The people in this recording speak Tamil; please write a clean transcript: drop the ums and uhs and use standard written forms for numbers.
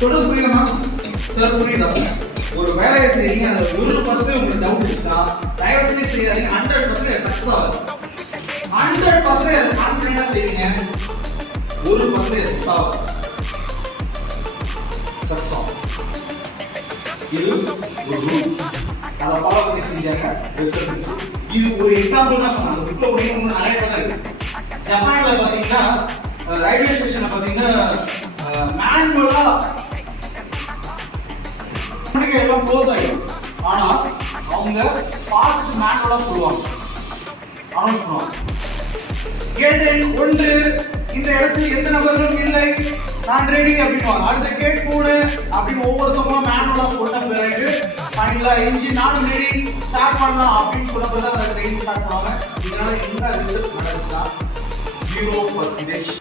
சொல்றது புரியுமா சார்? புரியுதா? ஒரு வேலையை செய்யுங்க, அது 1% உங்களுக்கு டவுட் இருந்துச்சுன்னா தயவு செஞ்சு செய்யாதீங்க. 100% சக்சஸ் ஆகும். 100% அதை கான்ஃபிடென்ட்டா செய்யுங்க. 1% சக்சஸ் ஆகும். சக்சஸ் ஆகும். இது ஒரு ரூல். அதை ஃபாலோ பண்ணி செஞ்சாங்க ரிசல்ட். இது ஒரு எக்ஸாம்பிள் தான் சொன்னாங்க. புக்ல போய் நிறைய கதை இருக்கு. ஜப்பான்ல பாத்தீங்கன்னா ரயில்வே ஸ்டேஷன்ல பாத்தீங்கன்னா மேனுவலா எல்லாம் க்ளோஸ் ஆயிடும். ஆனா அவங்க பார்த்து மேனுவலா சொல்லுவாங்க, அனௌன்ஸ் பண்ணுவாங்க. கேட் எண் 1, இந்த இடத்தில் எந்த நபர்களும் இல்லை, நான் ரெடி அப்படின்வாங்க. அடுத்த கேட் 3 அப்படின்னு ஒவ்வொருத்தவங்களும் மேனுவலா சொன்ன பிறகு ஃபைனலா என்ஜின் நானும் ரெடி ஸ்டார்ட் பண்ணலாம் அப்படின்னு சொன்ன பிறகு அந்த ட்ரெயின் ஸ்டார்ட் பண்ணுவாங்க. இதனால என்ன ரிசல்ட் நடந்துச்சுன்னா 0%.